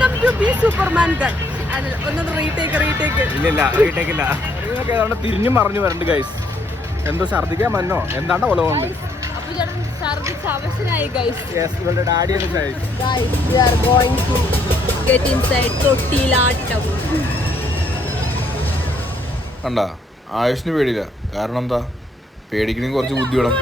Welcome to B Superman gun. ഒന്നും retake ഇല്ല തിരിഞ്ഞു മറിഞ്ഞു വരണ്ട് ഗൈസ്. എന്തോ ഛർദിക്കാൻ മന്നോ എന്താണ്ട ഒലവുണ്ട്. ഇവളുടെ ഡാഡിയാണ് guys. We are going to get inside തൊട്ടിലാട്ടം. കണ്ടാ ആയുഷിന് പേടിയില്ല. കാരണം എന്താ, പേടിക്കണമെങ്കിൽ കുറച്ച് ബുദ്ധി വേണം.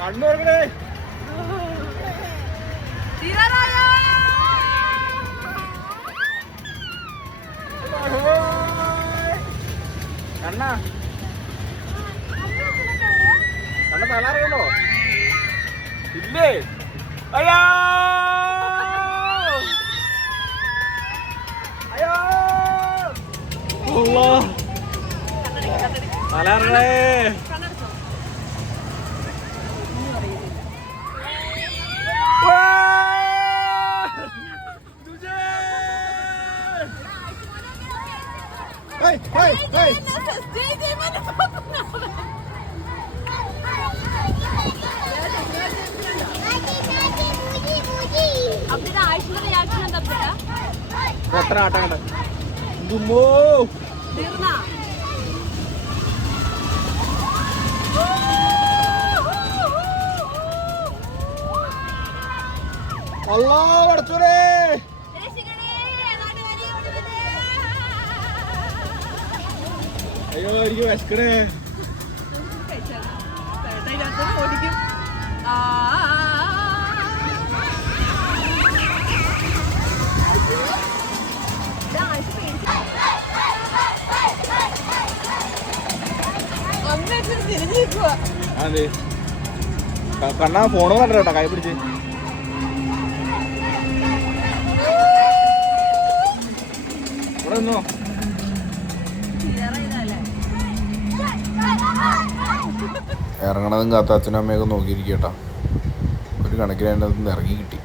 കണ്ണു തുറക്കണേ. കണ്ണ തലറിയണോ? ഇല്ലേ? അയ്യോ അയ്യോ തലറേ. അല്ലാ പടച്ചോനെ, അയ്യോ എനിക്ക് വിശക്കണേ. അതെ കണ്ണാ ഫോണ് കണ്ടോ കൈ പിടിച്ച്. ഇവിടെ നിന്നോ. ഇറങ്ങണതും കാത്ത അച്ഛനും അമ്മയൊക്കെ നോക്കിയിരിക്കട്ടാ. ഒരു കണക്കിന് അതിൻ്റെ അകത്തുനിന്ന് ഇറങ്ങി കിട്ടി.